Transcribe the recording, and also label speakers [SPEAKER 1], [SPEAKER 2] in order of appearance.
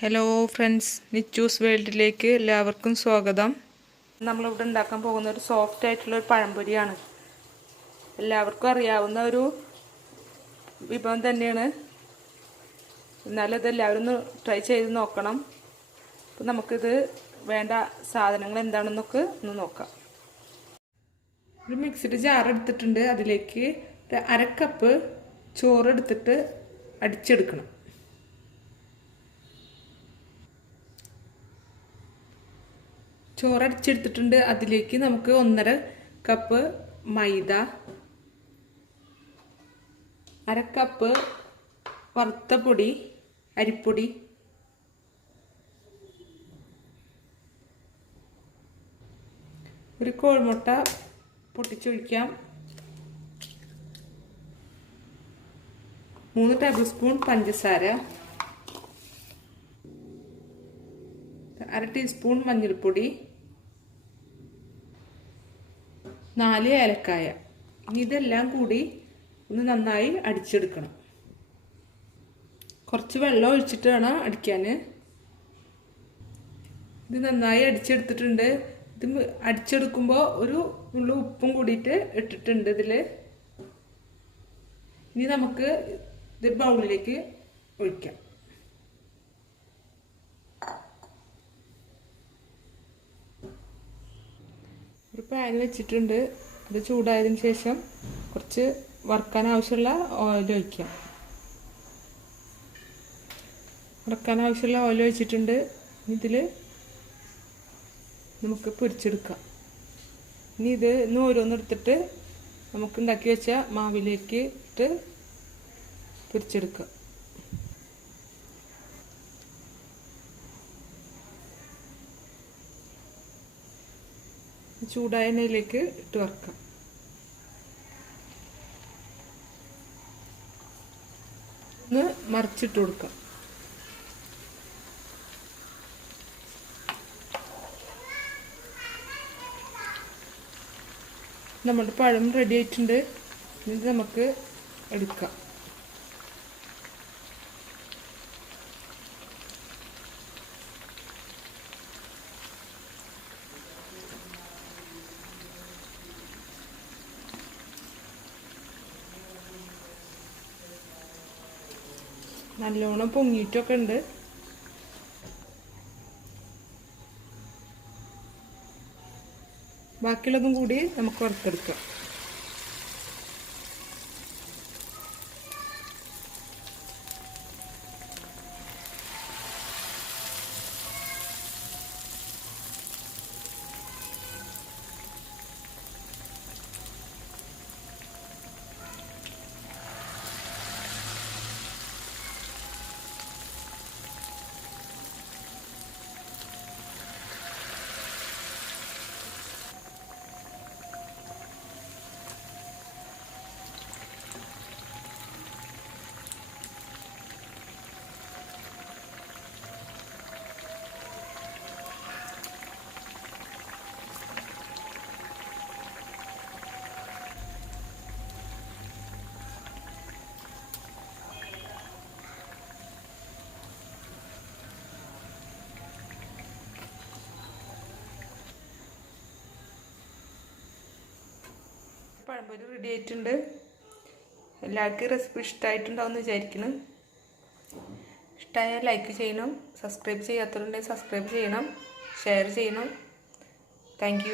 [SPEAKER 1] Hello friends Nichu's വേൾഡിലേക്ക് എല്ലാവർക്കും സ്വാഗതം. നമ്മളിവിടെ ഉണ്ടാക്കാൻ പോകുന്ന ഒരു സോഫ്റ്റ് ആയിട്ടുള്ള ഒരു പഴംപൊരിയാണ്. എല്ലാവർക്കും അറിയാവുന്ന ഒരു വിഭവം തന്നെയാണ്. എന്നാലും ഇതെല്ലാവരും ഒന്ന് ട്രൈ ചെയ്ത് നോക്കണം. അപ്പം നമുക്കിത് വേണ്ട സാധനങ്ങൾ എന്താണെന്നൊക്കെ ഒന്ന് നോക്കാം. ഒരു മിക്സിഡ് ജാർ എടുത്തിട്ടുണ്ട്. അതിലേക്ക് അര കപ്പ് ചോറ് എടുത്തിട്ട് അടിച്ചെടുക്കണം. ചോറ് അടിച്ചെടുത്തിട്ടുണ്ട് അതിലേക്ക് നമുക്ക് ഒന്നര കപ്പ് മൈദ അര കപ്പ് വറുത്ത പൊടി അരിപ്പൊടി ഒരു കോഴിമുട്ട പൊട്ടിച്ചൊഴിക്കാം. മൂന്ന് ടേബിൾ സ്പൂൺ പഞ്ചസാര അര ടീസ്പൂൺ മഞ്ഞൾപ്പൊടി നാല് ഏലക്കായ. ഇനി ഇതെല്ലാം കൂടി ഒന്ന് നന്നായി അടിച്ചെടുക്കണം. കുറച്ച് വെള്ളം ഒഴിച്ചിട്ട് വേണം അടിക്കാൻ ഇത് നന്നായി അടിച്ചെടുത്തിട്ടുണ്ട്. ഇത് അടിച്ചെടുക്കുമ്പോൾ ഒരു ഉള്ള ഉപ്പും കൂടിയിട്ട് ഇട്ടിട്ടുണ്ട് ഇതിൽ ഇനി നമുക്ക് ഇത് ബൗളിലേക്ക് ഒഴിക്കാം. ഒരു പാൻ വെച്ചിട്ടുണ്ട്. അത് ചൂടായതിന് ശേഷം കുറച്ച് വറുക്കാൻ ആവശ്യമുള്ള ഓയിൽ ഒഴിക്കാം. വറുക്കാൻ ആവശ്യമുള്ള ഓയിൽ ഒഴിച്ചിട്ടുണ്ട്. ഇതിൽ നമുക്ക് പൊരിച്ചെടുക്കാം. ഇനി ഇത് ഇന്ന് ഓരോന്നെടുത്തിട്ട് നമുക്ക് ഉണ്ടാക്കി വെച്ച മാവിലേക്ക് ഇട്ട് പൊരിച്ചെടുക്കാം. ചൂടായ ഇട്ട് വറക്കാം. ഒന്ന് മറിച്ചിട്ട് കൊടുക്കാം. നമ്മുടെ പഴം റെഡി ആയിട്ടുണ്ട്. ഇത് നമുക്ക് എടുക്കാം. നല്ലോണം പൊങ്ങിയിട്ടൊക്കെ ഉണ്ട് ബാക്കിയുള്ളതും കൂടി നമുക്ക് വറുത്തെടുക്കാം. പഴംപൊരി റെഡി ആയിട്ടുണ്ട്. എല്ലാവർക്കും റെസിപ്പി ഇഷ്ടമായിട്ടുണ്ടാവും എന്ന് വിചാരിക്കുന്നു. ഇഷ്ടമായാൽ ലൈക്ക് ചെയ്യണം. സബ്സ്ക്രൈബ് ചെയ്യാത്തവരുണ്ടെങ്കിൽ സബ്സ്ക്രൈബ് ചെയ്യണം. ഷെയർ ചെയ്യണം. താങ്ക്